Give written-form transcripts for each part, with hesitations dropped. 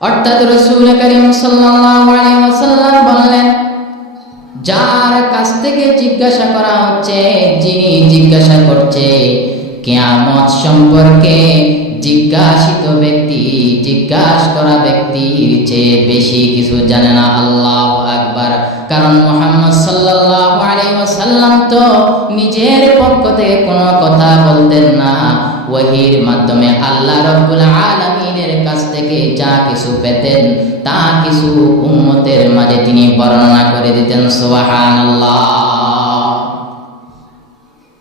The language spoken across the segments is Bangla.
অর্থাৎ রাসূল করিম সাল্লাল্লাহু আলাইহি ওয়াসাল্লাম বললেন, যার কাছ থেকে জিজ্ঞাসা করা হচ্ছে, যিনি জিজ্ঞাসা করছে কিয়ামত সম্পর্কে, জিজ্ঞাসিত ব্যক্তি, জিজ্ঞাসা করা ব্যক্তির চেয়ে বেশি কিছু জানে না। আল্লাহু আকবার। কারণ মুহাম্মদ সাল্লাল্লাহু আলাইহি ওয়াসাল্লাম তো নিজের পক্ষ থেকে কোনো কথা বলতেন না, ওহীর মাধ্যমে আল্লাহ রাব্বুল আলামিনের কাছ থেকে যা কিছু পেতেন তা কিছু উম্মতের মাঝে তিনি বর্ণনা করে দিতেন। সুবহানাল্লাহ।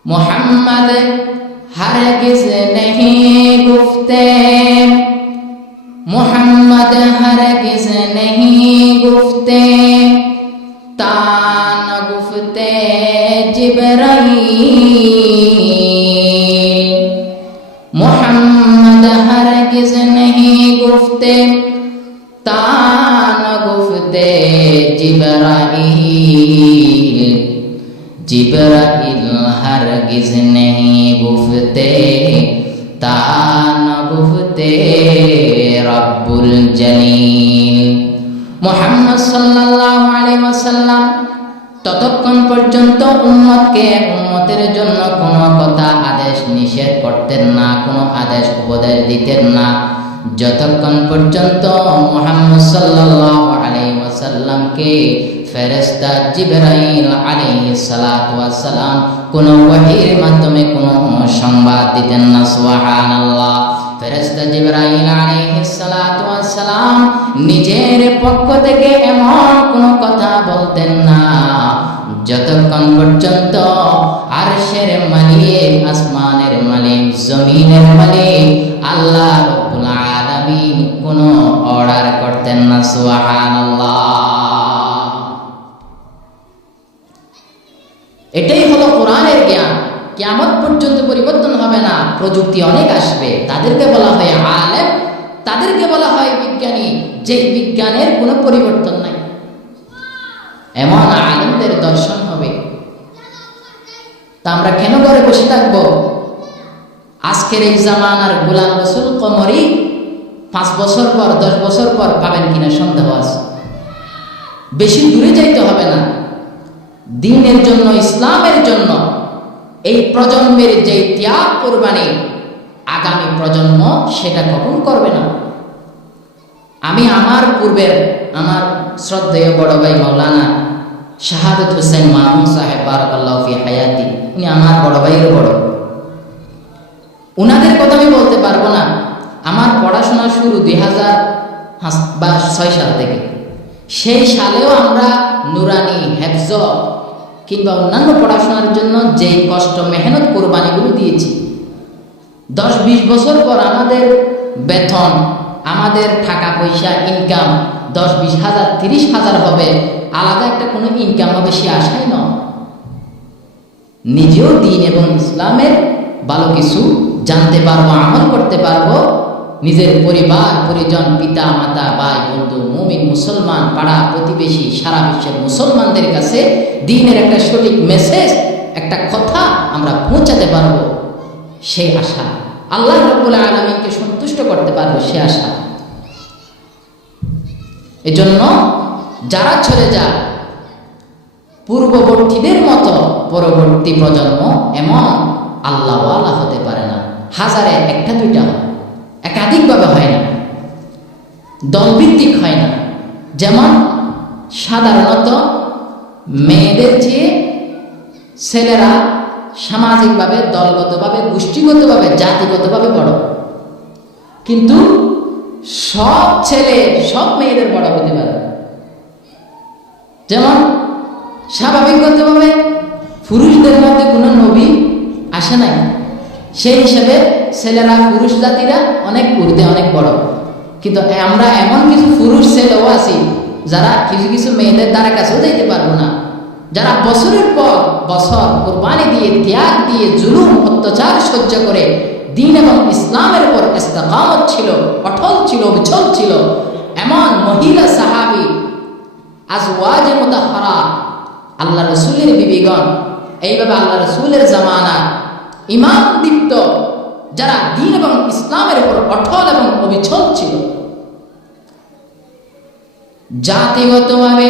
মুহাম্মদ हरगिज़ नहीं गुफ्ते, मोहम्मद हरगिज़ नहीं गुफ्ते, तान गुफ्ते जिब्राईल। मोहम्मद हरगिज़ नहीं गुफ्ते, तान गुफ्ते जिब्राईल। जिब्राईल हरगिज़ नहीं गुफ्ते, तान गुफ्ते रब्बुल जलील। मुहम्मद सल्लल्लाहु अलैहि वसल्लम ততক্ষণ পর্যন্ত উম্মতকে উম্মতের জন্য কোনো কথা আদেশ নিষেধ করতেন না, কোনো আদেশ উপদেশ দিতেন না, যতক্ষণ পর্যন্ত মুহাম্মদ সাল্লাল্লাহু আলাইহি ওয়াসাল্লামকে ফেরেশতা জিবরাইল আলাইহিস সালাতু ওয়াস সালাম কোন ওহীর মাধ্যমে কোনো সংবাদ দিতেন না। সুবহানাল্লাহ। ফেরেশতা জিবরাইল আলাইহিস সালাতু ওয়াস সালাম নিজের পক্ষ থেকে এমন কোনো কথা বলতেন না যতক্ষণ পর্যন্ত আরশের মালিক, আসমানের মালিক, জমিনের মালিক আল্লাহ রাব্বুল আলামিন কোনো অর্ডার করতেন না। সুবহানাল্লাহ। এটাই হলো কোরআনের জ্ঞান। কিয়ামত পর্যন্ত পরিবর্তন হবে না, প্রযুক্তি অনেক আসবে, তাদেরকে বলা হয় আলেম, তাদেরকে বলা হয় বিজ্ঞানী, যে বিজ্ঞানের কোনো পরিবর্তন নাই। এমন আলেমদের দর্শন হবে। তা আমরা কেন ঘরে বসে থাকবো? আজকের এই জামানার গোলাম রসুল কমরি 5 বছর পর 10 বছর পর পাবেন কিনা সন্দেহ আছে। বেশি দূরে যাইতে হবে না। দ্বীনের জন্য, ইসলামের জন্য এই প্রজন্মের যে ত্যাগ কোরবানি, আগামী প্রজন্ম সেটা কখন করবে না? আমি আমার পূর্বের আমার শ্রদ্ধেয় বড় ভাই মাওলানা শাহাদাত হোসেন মামুন সাহেব বারাকাল্লাহু ফি হায়াতি, উনি আমার বড় ভাইয়ের বড়, উনাদের কথা আমি বলতে পারবো না। আমার পড়াশোনা শুরু 2006 সাল থেকে। সেই সালেও আমরা নুরানি, হেফজ কিংবা অন্যান্য পড়াশোনার জন্য যে কষ্ট, মেহনত, কোরবানিগুলো দিয়েছি, 10-20 বছর পর আমাদের বেতন, আমাদের টাকা পয়সা ইনকাম 10-20 হাজার 30 হাজার হবে, আলাদা একটা কোনো ইনকাম হবে সে আশাই নয়। নিজেও দ্বীন এবং ইসলামের ভালো কিছু জানতে পারবো, আমল করতে পারবো, নিজের পরিবার পরিজন, পিতা মাতা, ভাই বন্ধু, মুমিন মুসলমান, পাড়া প্রতিবেশী, সারা বিশ্বের মুসলমানদের কাছে দ্বীনের একটা সঠিক মেসেজ, একটা কথা আমরা পৌঁছাতে পারবো, সেই আশা। আল্লাহ রাব্বুল আলামিনকে সন্তুষ্ট করতে পারবো, সে আশা। এজন্য যারা চলে যায় পূর্ববর্তীদের মতো পরবর্তী প্রজন্ম এমন আল্লাহওয়ালা হতে পারে না। হাজারে একটা দুইটা হয়, একাধিকভাবে হয় না, দলভিত্তিক হয় না। যেমন সাধারণত মেয়েদের চেয়ে ছেলেরা সামাজিকভাবে, দলগতভাবে, গোষ্ঠীগতভাবে, জাতিগতভাবে বড়, কিন্তু সব ছেলে সব মেয়েদের বড় হতে পারে। যেমন স্বাভাবিকগতভাবে পুরুষদের মধ্যে কোনো নবী আসে নাই, সেই হিসেবে ছেলেরা, পুরুষ জাতিরা অনেক ঊর্ধ্বে, অনেক বড়। কিন্তু আমরা এমন কিছু পুরুষ ছেলেও আছি যারা কিছু কিছু মেয়েদের দ্বারা কাছেও যাইতে পারবো না, যারা বছরের পর বছর কোরবানি দিয়ে, ত্যাগ দিয়ে, জুলুম অত্যাচার সহ্য করে দ্বীন এবং ইসলামের উপর ইস্তেকামত ছিল, অটল ছিল, অবিচল ছিল। এমন মহিলা সাহাবী, আজওয়াজে মুতাহহারা, আল্লাহ রসুলের বিবিগণ, এইভাবে আল্লাহ রসুলের জামানা ইমান দীপ্ত, যারা দ্বীন এবং ইসলামের উপর অটল এবং অবিচল ছিল, জাতিগতভাবে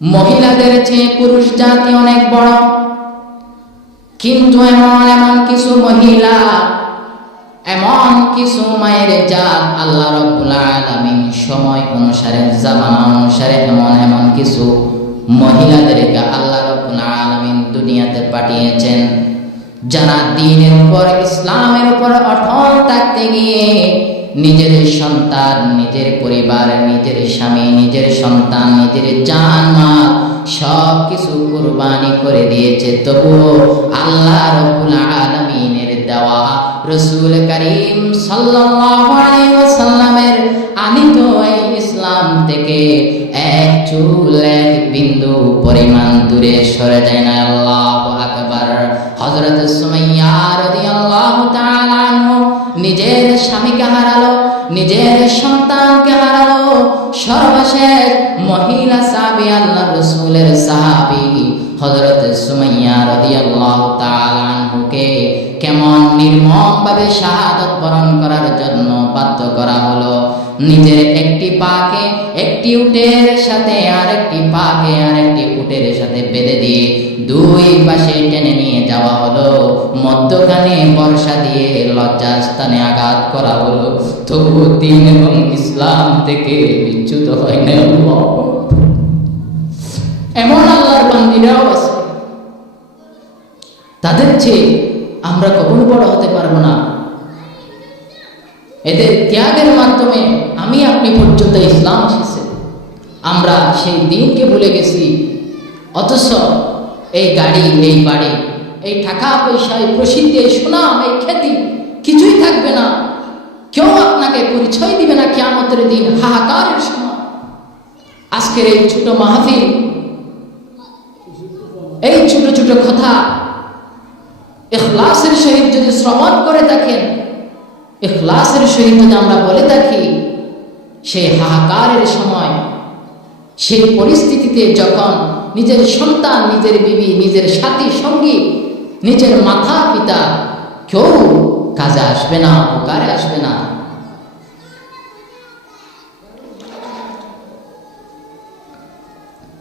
মহিলাদের চেয়ে পুরুষ জাতি অনেক বড়, কিন্তু এমন কিছু মহিলা, এমন কিছু মায়ের জাত আল্লাহ রাব্বুল আলামিন সময় অনুসারে, জামানা অনুসারে এমন কিছু মহিলাদেরকে আল্লাহ রাব্বুল আলামিন দুনিয়াতে পাঠিয়েছেন, যারা দ্বীনের উপর, ইসলামের উপর অটল থাকতে গিয়ে নিজের সন্তান, নিজের পরিবার, নিজের স্বামী, নিজের সন্তান, নিজের জান মাল সব কিছু কুরবানি করে দিয়েছে। তবুও আল্লাহ রাব্বুল আলামিনের দেওয়া রাসূল করিম সাল্লাল্লাহু আলাইহি ওয়াসাল্লামের আনিত এই ইসলাম থেকে এক চুল, এক বিন্দু পরিমাণ দূরে সরে যায় না। আল্লাহু আকবার। হযরত সুমাইয়া রাদিয়াল্লাহু তাআলা আনহু নিজের স্বামীকে হারালো, নিজের সন্তানকে হারালো। সর্বশেষ মহিলা সাহাবী, আল্লাহ রাসূলের সাহাবী হযরত সুমাইয়া রাদিয়াল্লাহু তাআলা আনহুকে কেমন নির্মমভাবে শাহাদাত বরণ করার জন্য বাধ্য করা হলো। নিজের একটি পাকে একটি উটের সাথে আরেকটি পাকে আরেকটি উটের সাথে বেঁধে দিয়ে দুই পাশে টেনে নিয়ে যাওয়া হলো। মধ্যখানে বর্ষা দিয়ে লজ্জাস্থানে আঘাত করা হলো। তবু দ্বীন এবং ইসলাম থেকে বিচ্যুত হয় না। এমন আল্লাহর বান্দীরাও আছে, তাদের চেয়ে আমরা কখনো বড় হতে পারবো না। এদের ত্যাগের মাধ্যমে আমি আপনি পর্যন্ত ইসলাম এসেছে। আমরা সেই দিনকে ভুলে গেছি, অথচ এই গাড়ি, এই বাড়ি, এই টাকা পয়সা, এই প্রসিদ্ধি, এই সুনাম, এই খ্যাতি কিছুই থাকবে না। কেউ আপনাকে পরিচয় দিবে না কিয়ামতের দিন, হাহাকারের সময়। আজকের এই ছোট মাহফিল, এই ছোট ছোট কথা ইখলাসের সহিত যদি শ্রবণ করে থাকেন, ইখলাসের সহিত যদি আমরা বলে থাকি, সেই হাহাকারের সময়, সেই পরিস্থিতিতে যখন নিজের সন্তান, নিজের বিবি, নিজের সাথী সঙ্গী, নিজের মাতা পিতা কেউ কাজে আসবে না, উপকারে আসবে না,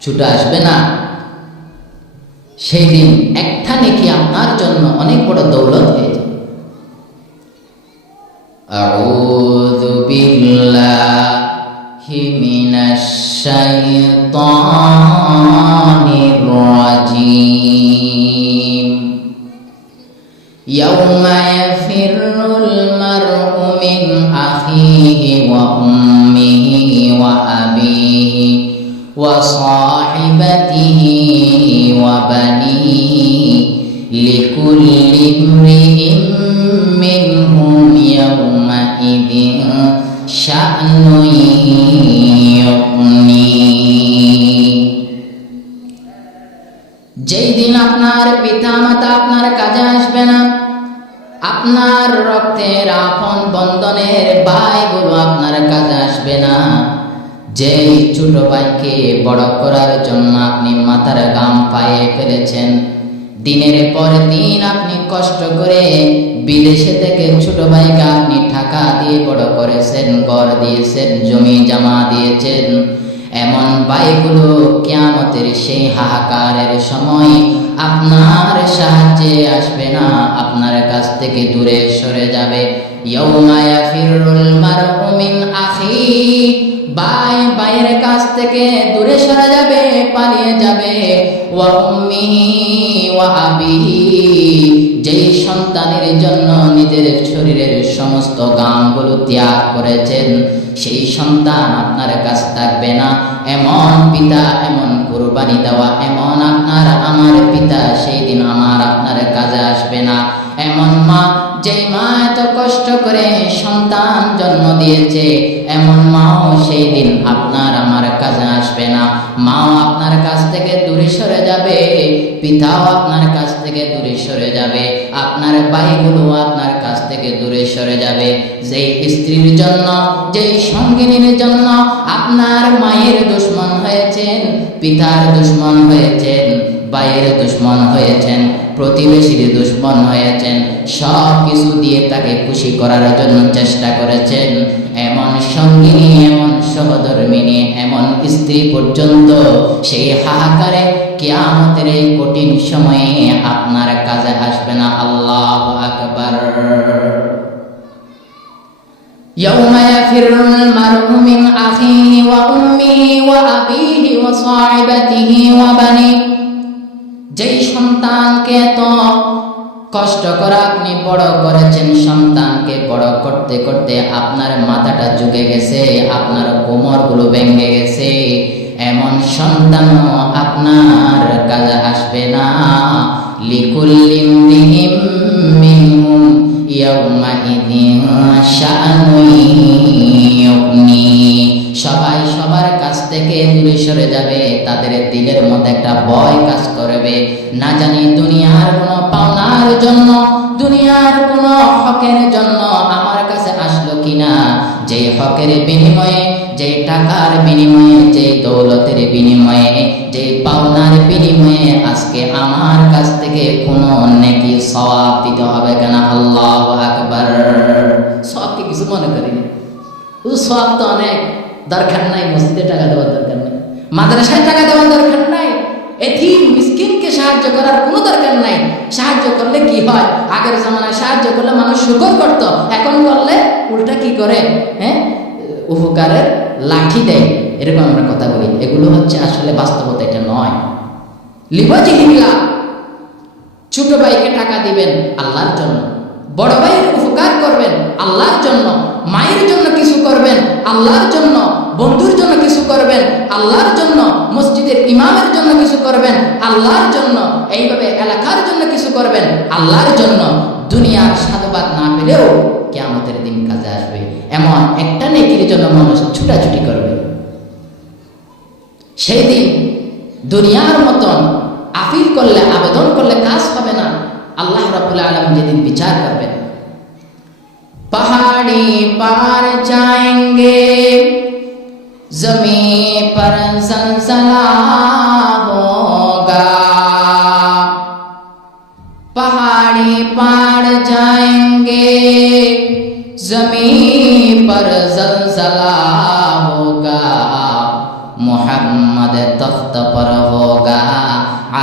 ছুটে আসবে না, সেই দিন একটা নেকি আপনার জন্য অনেক বড় দৌলত হয়ে যাবে। আউযু বিল্লাহি মিনাশ শাইতানির রাজীম। ইয়াউমা ইয়াফিরুল মার'উ মিন আখিহি ওয়া উম্মিহি ওয়া আবিহি ওয়া সাহিবাতিহি ওয়া বানিহি লিকুল্লি ইমরিইন মিনহুম ইয়াউমা ইযিন শা'নুন ইউগনি। যেই দিন আপনার পিতা মাতা আপনার কাজে আসবে না, আপনার রক্তের আপন বন্ধনের ভাইগুলো আপনার কাজে আসবে না, যেই ছোট ভাইকে বড় করার জন্য আপনি মাথার ঘাম পায়ে ফেলেছেন, দিনের পর দিন আপনি কষ্ট করে বিদেশে থেকে ছোট ভাইকে আপনি টাকা দিয়ে বড় করেছেন, ঘর দিয়েছেন, জমি জমা দিয়েছেন, এমন ভাইগুলো কিয়ামতের সেই হাহাকারের সময় আপনার সাহায্যে আসবে না, আপনার কাছ থেকে দূরে সরে যাবে। ইয়াউমা ইয়াফিরুল মার'উ মিন আখিহি, ভাই ভাইয়ের কাছ থেকে দূরে সরে যাবে, পালিয়ে যাবে। ওয়া উম্মিহি ওয়া আবিহি, যেই সন্তানের জন্য নিজের শরীরের সমস্ত ঘামগুলো ত্যাগ করেছেন, সেই সন্তান আপনার কাছে থাকবে না। এমন পিতা, এমন কুরবানি দেওয়া, এমন আপনার আমার পিতা সেই দিন আমার আপনার কাজে আসবে না। এমন মা, যেই মা এত কষ্ট করে সন্তান জন্ম দিয়েছে, এমন মাও সেই দিন আপনার আমার কাজে আসবে না। মাও আপনার কাছ থেকে দূরে সরে যাবে, পিতাও আপনার কাছ থেকে দূরে সরে যাবে, আপনার ভাইগুলো আপনার কাছ থেকে দূরে সরে যাবে। যেই স্ত্রীর জন্য, যেই সঙ্গিনীর জন্য আপনার মায়ের দুশমন হয়েছেন, পিতার দুশমন হয়েছেন, ভাইয়ের দুশমন হয়েছেন, প্রতিবেশীর দুশমন হয়েছেন, সব কিছু দিয়ে তাকে খুশি করার জন্য চেষ্টা করেছেন, এমন সঙ্গিনী, এমন স্ত্রী পর্যন্ত সেই হাহাকারে কিয়ামতের এই কঠিন সময়ে আপনার কাজে আসবে না। আল্লাহু আকবার। ইয়াউমা ইয়াফিরুল মারউ মিন আখিহি ওয়া উম্মিহি ওয়া আবিহি ওয়া সাহিবাতিহি ওয়া বানি। যেই সন্তানকে তো কষ্ট করে আপনি বড় করেছেন, সন্তানকে বড় করতে করতে আপনার মাথাটা ঝুঁকে গেছে, আপনার কোমরগুলো ভেঙে গেছে, এমন সন্তানও আপনার কাজে আসবে না। লিকুল্লি ইমরিইম মিনহুম ইয়াউমাইযিন শাআনুন ইউগনি। সবাই সবার কাছ থেকে দূরে সরে যাবে, তাদের দিলের মধ্যে একটা ভয় কাজ করবে, না জানি দুনিয়ার কোনো পাওনার জন্য, দুনিয়ার কোনো হকের জন্য আমার কাছে আসলো কিনা। যে হকের বিনিময়ে, যে টাকার বিনিময়ে, যে দৌলতের বিনিময়ে, যে পাওনার বিনিময়ে আজকে আমার কাছ থেকে কোনো নেকি সওয়াব দিতে হবে কেন? আল্লাহু আকবার। সওয়াব কি কিছু মনে করি না, সওয়াব তো অনেক দরকার নাই। মসজিদে টাকা দেওয়ার দরকার নাই, মাদ্রাসায় টাকা দেওয়ার দরকার নাই, এতিম মিসকিনকে সাহায্য করার কোনো দরকার নাই। সাহায্য করলে কি হয়? আগের জামানায় সাহায্য করলে মানুষ শুকর করত, এখন করলে উল্টা কি করে? উপকারের লাঠি দেয়, এরকম আমরা কথা বলি। এগুলো হচ্ছে আসলে বাস্তবতা, এটা নয়। লিওয়াজিহিল্লাহ। ছোট ভাইকে টাকা দিবেন আল্লাহর জন্য, বড় ভাইয়ের উপকার করবেন আল্লাহর জন্য, মায়ের জন্য কিছু করবেন আল্লাহর জন্য, বন্ধুর জন্য কিছু করবেন আল্লাহর জন্য, মসজিদের ইমামের জন্য কিছু করবেন আল্লাহর জন্য, এইভাবে এলাকার জন্য কিছু করবেন আল্লাহর জন্য। দুনিয়ার সাধুবাদ না পেলেও কিয়ামতের দিন কাজে আসবে। এমন একটা নেকির জন্য মানুষ ছুটাছুটি করবে, সেই দিন দুনিয়ার মতন আপিল করলে, আবেদন করলে কাজ হবে না। আল্লাহ রাব্বুল আলামিন যেদিন বিচার করবেন, पहाड़ी पार जाएंगे जमीन पर जलजला होगा, पहाड़ी पार जाएंगे जमीन पर जलजला होगा, मोहम्मद तख्त पर होगा,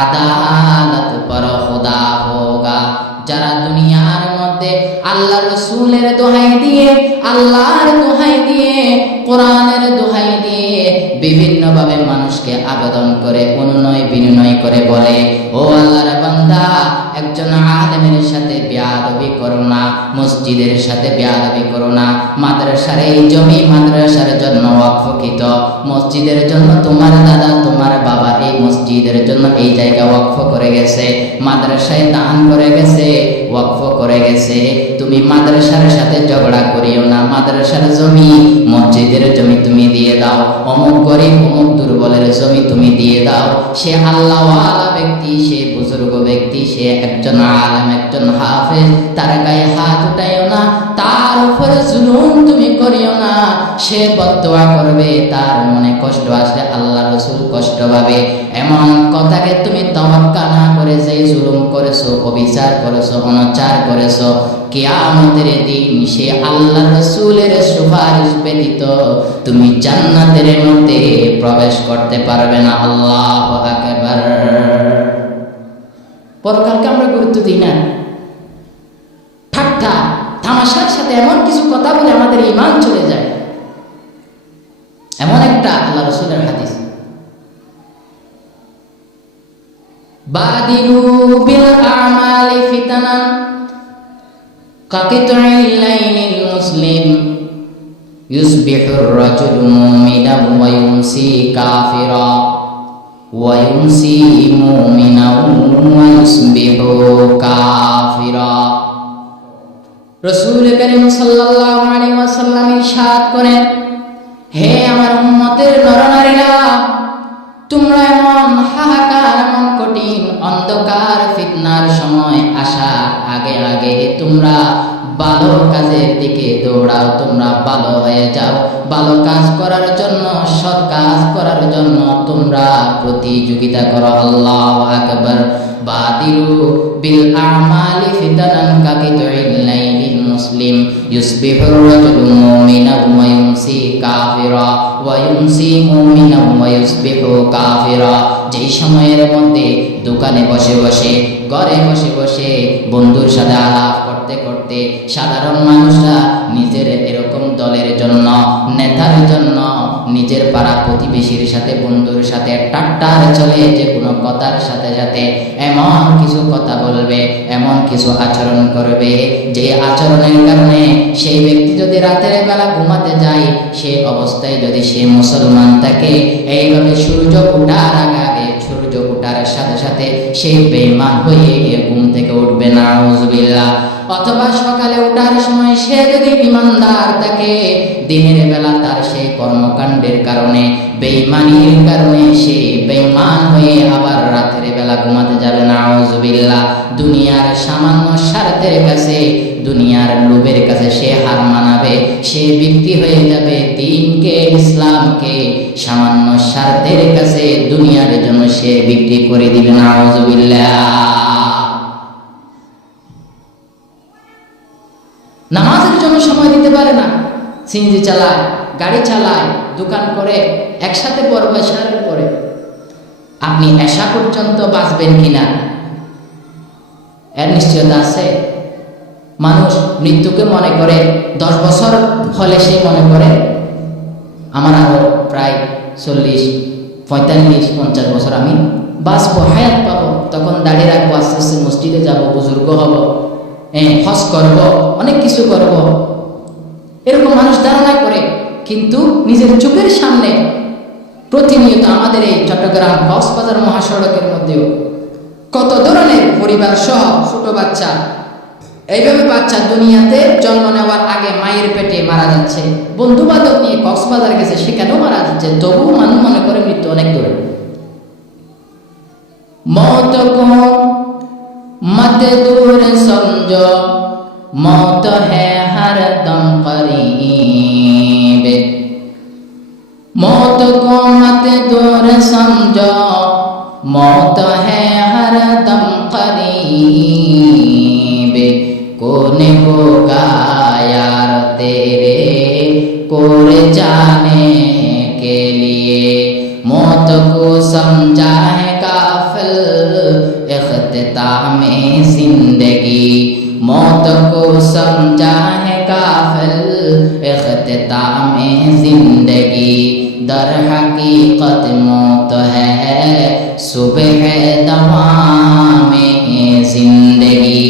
अदालत पर खुदा होगा। যারা দুনিয়ার মধ্যে আল্লাহ রাসূলের দোহাই দিয়ে, আল্লাহর দোহাই দিয়ে, কোরআনের দোহাই দিয়ে বিভিন্ন ভাবে মানুষকে আবেদন করে, অনুনয় বিনয় করে বলে, ও আল্লাহর বান্দা, একজন আলেমের সাথে বেয়াদবি করো না, মসজিদের সাথে বেয়াদবি করো না, মাদ্রাসার এই জমি মাদ্রাসার জন্য ওয়াকফকৃত, মসজিদের জন্য তোমার দাদা তোমার বাবা এই মসজিদের জন্য এই জায়গা ওয়াকফ করে গেছে, মাদ্রাসায় দান করে গেছে, ওয়াকফ করে গেছে। তুমি মাদ্রাসার সাথে ঝগড়া করিও না, মাদ্রাসার জমি মসজিদের জমি তুমি দিয়ে দাও, অমুক গরিব অমুক দুর্বলের জমি তুমি দিয়ে দাও। সে আল্লাহওয়ালা ব্যক্তি, সে বুজুর্গ ব্যক্তি, সে একজন আলেম, একজন হাফেজ, তার গায়ে হাত উঠাইও না, তার উপরে জুলুম তুমি করিও না। সে বদদোয়া করবে, তার মনে কষ্ট আসলে আল্লাহ রাসূল কষ্ট পাবে। এমন কথাকে তুমি তাওয়াক্কা না করে যে জুলুম করেছো, অবিচার করেছো, অনাচার করেছো, কিয়ামতের দিন সে আল্লাহ রাসূলের সুপারিশ ব্যতীত তুমি জান্নাতের মধ্যে প্রবেশ করতে পারবে না। আল্লাহু আকবার। পরকালকে আমরা গুরুত্ব দিই না, ঠাট্টা তামাশার সাথে এমন কিছু কথা বলে আমাদের ঈমান চলে যায়। এমন একটা আল্লাহ রাসূলের হাদিস, বাদিরু বিল আমালি ফিতানান কাকিতুল লাইলিল মুসলিম ইউসবিহুর রাজুলু মুমিনান ওয়া ইউমসি কাফিরা ওয়া ইউমসি মুমিনান ওয়া ইউসবিহু কাফিরা। রাসূল করিম সাল্লাল্লাহু আলাইহি ওয়াসাল্লাম ইরশাদ করেন, হে আমার উম্মতের নরনারীরা, তোমরা এমন হাহাকার, এমন কঠিন অন্ধকার ফিতনার সময় আসার আগে আগে তোমরা ভালো কাজের দিকে দৌড়াও, তোমরা ভালো হয়ে যাও। ভালো কাজ করার জন্য, সৎ কাজ করার জন্য তোমরা প্রতিযোগিতা করো। আল্লাহু আকবার। বাদিরু বিল আমালি ফিতানান কাকিতুল লাইলিল মুসলিম ইউসবিহুর রাজুলু মুমিনান ওয়া ইউমসি কাফিরা ওয়া ইউমসি মুমিনান ওয়া ইউসবিহু কাফিরা। যেই সময়ের মধ্যে দোকানে বসে বসে, ঘরে বসে বসে বন্ধুর সাথে আলাপ করতে করতে সাধারণ মানুষরা নিজের এরকম দলের জন্য, নেতার জন্য, নিজের পাড়া প্রতিবেশীর সাথে, বন্ধুর সাথে ঠাট্টার চলে, যে কোনো কথার সাথে সাথে এমন কিছু কথা বলবে, এমন কিছু আচরণ করবে, যে আচরণের কারণে সেই ব্যক্তি যদি রাতের বেলা ঘুমাতে যায়, সে অবস্থায় যদি সে মুসলমান থাকে, এইভাবে সূর্য ওঠার আগে, সূর্য ওঠার সাথে সাথে সে বেঈমান হয়ে ঘুম থেকে উঠবে, নাউজুবিল্লাহ। অথবা সকালে ওঠার সময় সে যদি ঈমানদার থাকে, দিনের বেলা তার সেই কর্মকাণ্ডের কারণে, বেঈমানির কারণে সে বেঈমান হয়ে আবার রাতের বেলা ঘুমাতে যাবে, নাউজুবিল্লাহ। দুনিয়ার সামান্য স্বার্থের কাছে, দুনিয়ার লোভের কাছে সে হার মানাবে, সে বিক্রি হয়ে যাবে দ্বীনকে, ইসলামকে সামান্য স্বার্থের কাছে, দুনিয়ার জন্য সে বিক্রি করে দিবে, নাউজুবিল্লাহ। নামাজের জন্য সময় দিতে পারে না, সিএনজি চালায়, গাড়ি চালায়, দোকান করে, একসাথে পড়ব এশার পরে। আপনি এশা পর্যন্ত বাঁচবেন কিনা এর নিশ্চয়তা আছে? মানুষ মৃত্যুকে মনে করে 10 বছর হলে সে মনে করে আমার আরো প্রায় 40, 45, 50 বছর আমি বাঁচবো, হায়াত পাবো, তখন দাঁড়িয়ে রাখবো, আস্তে আস্তে মসজিদে যাবো, বুজুর্গ হব, হজ করব, অনেক কিছু করব, এরকম মানুষ ধারণা করে। কিন্তু নিজের চোখের সামনে প্রতিনিয়ত আমাদের এই চট্টগ্রাম কক্সবাজার মহাসড়কের মধ্যেও কত ধরনের পরিবার সহ ছোট বাচ্চা, এইভাবে বাচ্চা দুনিয়াতে জন্ম নেওয়ার আগে মায়ের পেটে মারা যাচ্ছে, বন্ধু বান্ধব নিয়ে কক্সবাজার গেছে, সেখানেও মারা যাচ্ছে, তবুও মানুষ মনে করে মৃত্যু অনেক দূরে। মौत को मत दूर समझो, मौत है हर दम करीब, मौत को मत दूर समझो, मौत है हर दम करीब, कौन होगा यार तेरे कोरे जाने के लिए, मौत को समझा है काफिल इख्तिताम जिंदगी, मौत को समझा है काफिल इख्तिताम जिंदगी, दर हकीकत मौत है सुबह दवाम जिंदगी।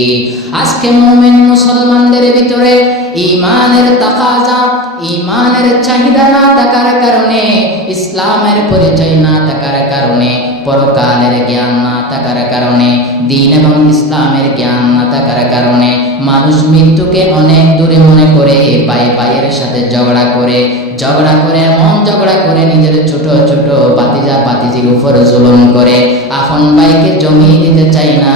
আজকে মুমিন মুসলমানদের ভিতরে ঈমানের তাকাজা, ঈমানের চাহিদা না থাকার কারণে, ইসলামের পরিচয় না থাকার কারণে, পরকালের জ্ঞান না থাকার কারণে, দ্বীন এবং ইসলামের জ্ঞান না থাকার কারণে মানুষ মৃত্যুকে অনেক দূরে মনে করে, ভাইয়ের সাথে ঝগড়া করে, এমন ঝগড়া করে নিজের ছোট ছোট ভাতিজা ভাতিজির উপর জুলুম করে, আপন ভাইকে জমিয়ে দিতে চায় না,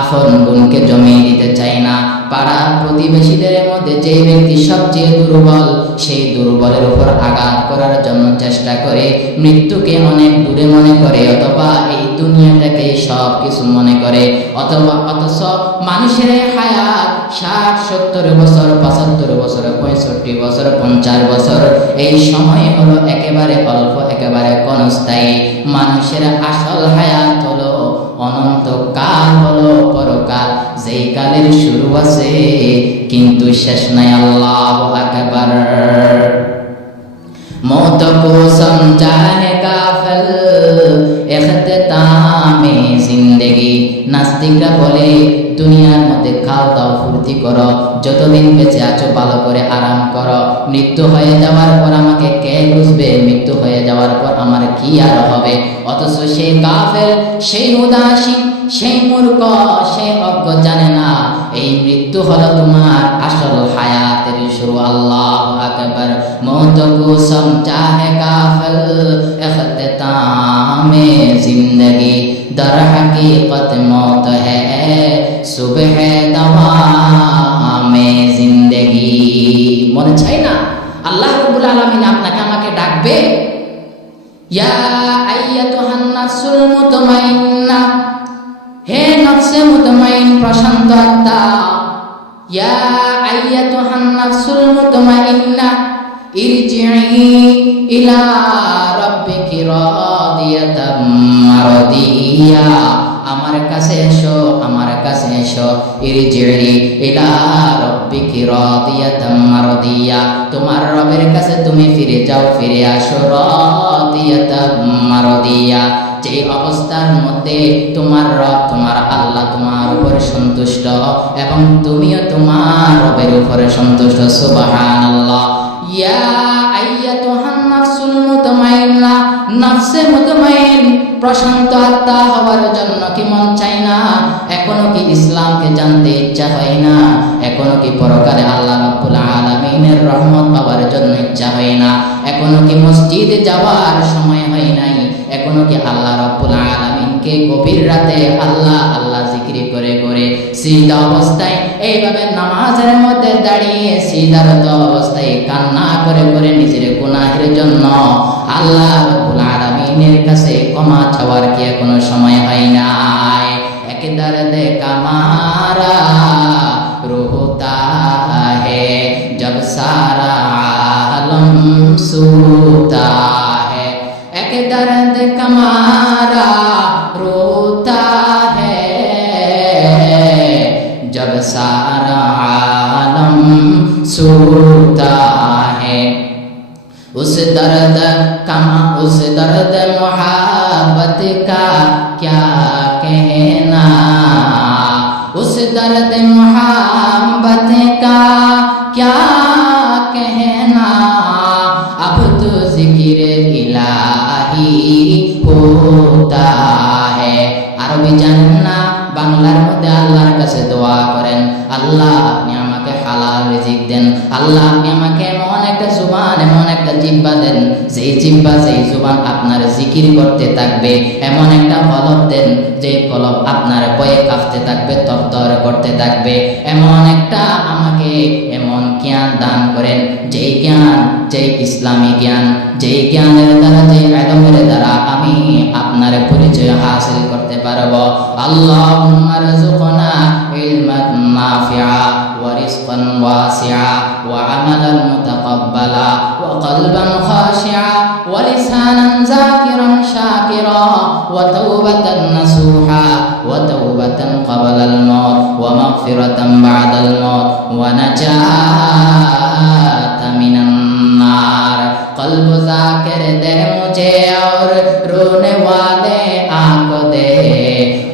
আপন বোনকে জমিয়ে দিতে চায় না। পাড়া প্রতিবেশীদের মধ্যে যে ব্যক্তি সবচেয়ে দুর্বল, সেই দুর্বলের উপর আঘাত করার জন্য চেষ্টা করে, মৃত্যুকে অনেক দূরে মনে করে, অথবা এই দুনিয়াটাকে সব কিছু মনে করে, অথচ মানুষের হায়াত 60, 70 বছর, 75 বছর, 65 বছর, 50 বছর, এই সময় হলো একেবারে অল্প, একেবারে ক্ষণস্থায়ী। মানুষের আসল হায়াত হলো অনন্তকাল, হলো পরকাল, যেই কালের শুরু আছে কিন্তু শেষ নাই। আল্লাহু আকবার। मौत को समझा है काफिल इख्तितामे जिंदगी। নাস্তিকরা বলে দুনিয়ার মধ্যে খাও দাও ফুর্তি করো, যতদিন বেঁচে আছো ভালো করে আরাম করো, মৃত্যু হয়ে যাওয়ার পর আমাকে কে বুঝবে, মৃত্যু হয়ে যাওয়ার পর আমার কি আর হবে। অথচ সেই কাফের, সেই উদাসীন, সেই মূর্খ, সেই অজ্ঞ জানে না এই মৃত্যু হলো তোমার আসল হায়াতের শুরু। আল্লাহু আকবার। मौत को समझा है काफिल इख्तितामे जिंदगी, दर हकीकत मौत है सुबह दवामे जिंदगी। মনে চাই না আল্লাহ রাব্বুল আলামিন আপনাকে আমাকে ডাকবে, ইয়া আইয়াতুহান নাফসুল মুতমাইন্না, হে নফসে মুতমাইন, প্রশান্ত আত্মা, ইয়া আইয়াতুহান নাফসুল মুতমাইন্না ইরজিই ইরজিই ইলা রাব্বিকি রাদিয়াতাম মারদিয়া, আমার কাছে এসো, আমার কাছে এসো। ইরজিই ইলা রাব্বিকি রাদিয়াতাম মারদিয়া, তোমার রবের কাছে তুমি ফিরে যাও, ফিরে আসো। রাদিয়াতাম মারদিয়া, যে অবস্থার মধ্যে তোমার রব, তোমার আল্লাহ তোমার উপরে সন্তুষ্ট এবং তুমিও তোমার রবের উপরে সন্তুষ্ট। সুবহানাল্লাহ। ইয়া আইয়াতুহান নাফসুল মুতমাইন্না, নফসে মুতমাইন, প্রশান্ত আত্মা হওয়ার জন্য কি মন চাই না? এখনো কি ইসলামকে জানতে ইচ্ছা হয় না? এখনো কি পরকালে আল্লাহ রাব্বুল আলামিনের রহমত পাওয়ার জন্য ইচ্ছা হয় না? এখনো কি মসজিদে যাওয়ার সময় হয় নাই? এখনো কি আল্লাহ রাব্বুল আলামিনকে গভীর রাতে আল্লাহ আল্লাহ জিকির করে করে সিজদা অবস্থায় এইভাবে নামাজের মধ্যে দাঁড়িয়ে সিজদারত অবস্থায় কান্না করে করে নিজের গুনাহের জন্য আল্লাহ রাব্বুল আলামিনের কাছে ক্ষমা চাওয়ার কি এখনো সময় হয় নাই? এক দর্দ কামারা রোহতা হে জব সারা আলম সুতা হে, এক দর্দ कमारा रोता है जब सारा आलम सोता है। उस दर्द मोहब्बत का क्या कहना, उस दर्द मोहब्बत का क्या कहना, अब तो जिक्र इलाही होता है। আরবি জানেন না? বাংলার মধ্যে আল্লাহর কাছে দোয়া করেন, আল্লাহ আপনি আমাকে হালাল রিজিক দেন, আল্লাহ আপনি আমাকে এমন একটা জুবান, এমন একটা জিহ্বা দেন, যেই জিহ্বা যেই জুবান আপনার জিকির করতে থাকবে, এমন একটা কলব দেন যে কলব আপনার ভয়ে কাঁপতে থাকবে, তরতর করতে থাকবে। এমন একটা আমাকে এমন জ্ঞান দান করেন, যেই জ্ঞান, যেই ইসলামী জ্ঞান, যেই জ্ঞানের দ্বারা, যেই ইলমের দ্বারা আমি আপনার পরিচয় হাসিল করতে পারবো। আল্লাহুম্মা রযুকনা ইলমান নাফিআ ওয়া রিজকান ওয়াসিআ ওয়া আমালান মুতাকাব্বালা ওয়া কলবান খাশিআ ওয়া লিসানান যাকিরান শাকিরা ওয়া তাওবাতান নাসুহা ওয়া তাওবাতান ক্বাবলাল মাউত ওয়া মাগফিরাতান বা'দাল মাউত ওয়া নাজাতান মিনান नार। कल्ब जाकिर दे मुझे और रोने वाले आंख दे,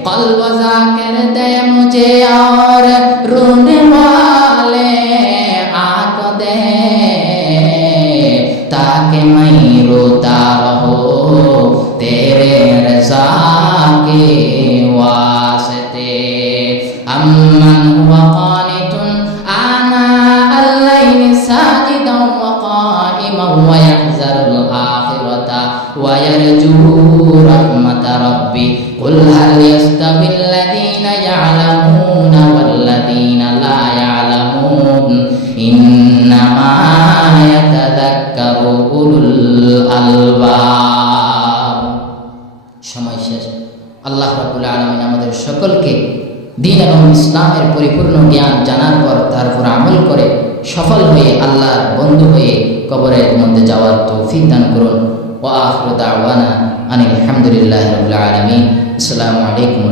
कल्ब जाकिर दे मुझे और रोने वाले आंख दे, ताकि मैं रोता रहूं तेरे रज़ा के वास्ते। अम्मन हुआ कानितुन आना अल-लैल साजिदन ويحذر الآخرة ويرجو رحمة ربي قل هل يستوي الذين يعلمون والذين لا يعلمون إنما يتذكر أولو الألباب। সময় শেষ। আল্লাহ রাব্বুল আলামিন আমাদের সকলকে দ্বীন এবং ইসলামের পরিপূর্ণ জ্ঞান জানার পর তার উপর আমল করে সফল হয়ে আল্লাহর বন্ধু হয়ে কবরের মধ্যে যাওয়ার তৌফিক দান করুন। ওয়া আখিরু দাওয়ানা আনিল হামদুলিল্লাহি রাব্বিল আলামিন। আসসালামু আলাইকুম।